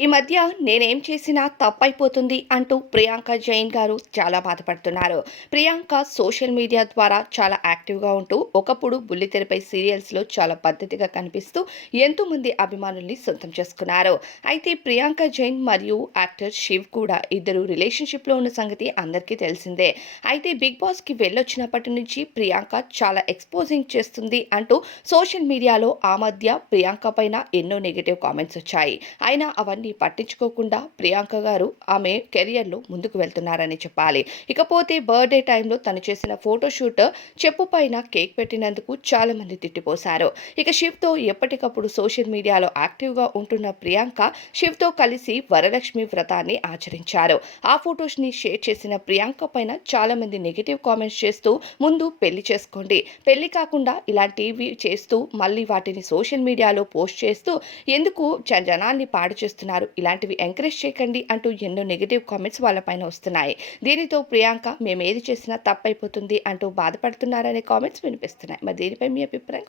ఈ మధ్య నేనేం చేసినా తప్పైపోతుంది అంటూ ప్రియాంక జైన్ గారు చాలా బాధపడుతున్నారు. ప్రియాంక సోషల్ మీడియా ద్వారా చాలా యాక్టివ్‌గా ఉంటూ ఒకప్పుడు బుల్లితెరపై సీరియల్స్‌లో చాలా పద్ధతిగా కనిపిస్తూ ఎంతోమంది అభిమానుల్ని సొంతం చేసుకున్నారు. అయితే ప్రియాంక జైన్ మరియు యాక్టర్ శివ్ కూడా ఇద్దరు రిలేషన్‌షిప్‌లో ఉన్న సంగతి అందరికీ తెలిసిందే. అయితే బిగ్ బాస్‌కి వెళ్ళొచ్చినప్పటి నుంచి ప్రియాంక చాలా ఎక్స్‌పోజింగ్ చేస్తుంది అంటూ సోషల్ మీడియాలో ఆ మధ్య ప్రియాంక పైన ఎన్నో నెగెటివ్ కామెంట్స్ వచ్చాయి. అయినా అవన్నీ పట్టించుకోకుండా ప్రియాంక గారు ఆమె కెరియర్‌లో ముందుకు వెళ్తున్నారని చెప్పాలి. ఇకపోతే బర్త్‌డే టైంలో తను చేసిన ఫోటోషూట్ చెప్పు పైన కేక్ పెట్టినందుకు చాలామంది తిట్టిపోశారు. ఇక శివ్‌తో ఎప్పటికప్పుడు సోషల్ మీడియాలో యాక్టివ్‌గా ఉంటున్న ప్రియాంక శివ్‌తో కలిసి వరలక్ష్మి వ్రతాన్ని ఆచరించారు. ఆ ఫోటోస్‌ని షేర్ చేసిన ప్రియాంక పైన చాలామంది నెగెటివ్ కామెంట్స్ చేస్తూ ముందు పెళ్లి చేసుకోండి, పెళ్లి కాకుండా ఇలాంటివి చేస్తూ మళ్ళీ వాటిని సోషల్ మీడియాలో పోస్ట్ చేస్తూ ఎందుకు జనాల్ని పాడు చేస్తున్నారు, ఇలాంటివి ఎంకరేజ్ చేయకండి అంటూ ఎన్నో నెగెటివ్ కామెంట్స్ వాళ్ళపైన వస్తున్నాయి. దీనితో ప్రియాంక మేమేది చేసినా తప్పైపోతుంది అంటూ బాధపడుతున్నారనే కామెంట్స్ వినిపిస్తున్నాయి. మరి దీనిపై మీ అభిప్రాయం?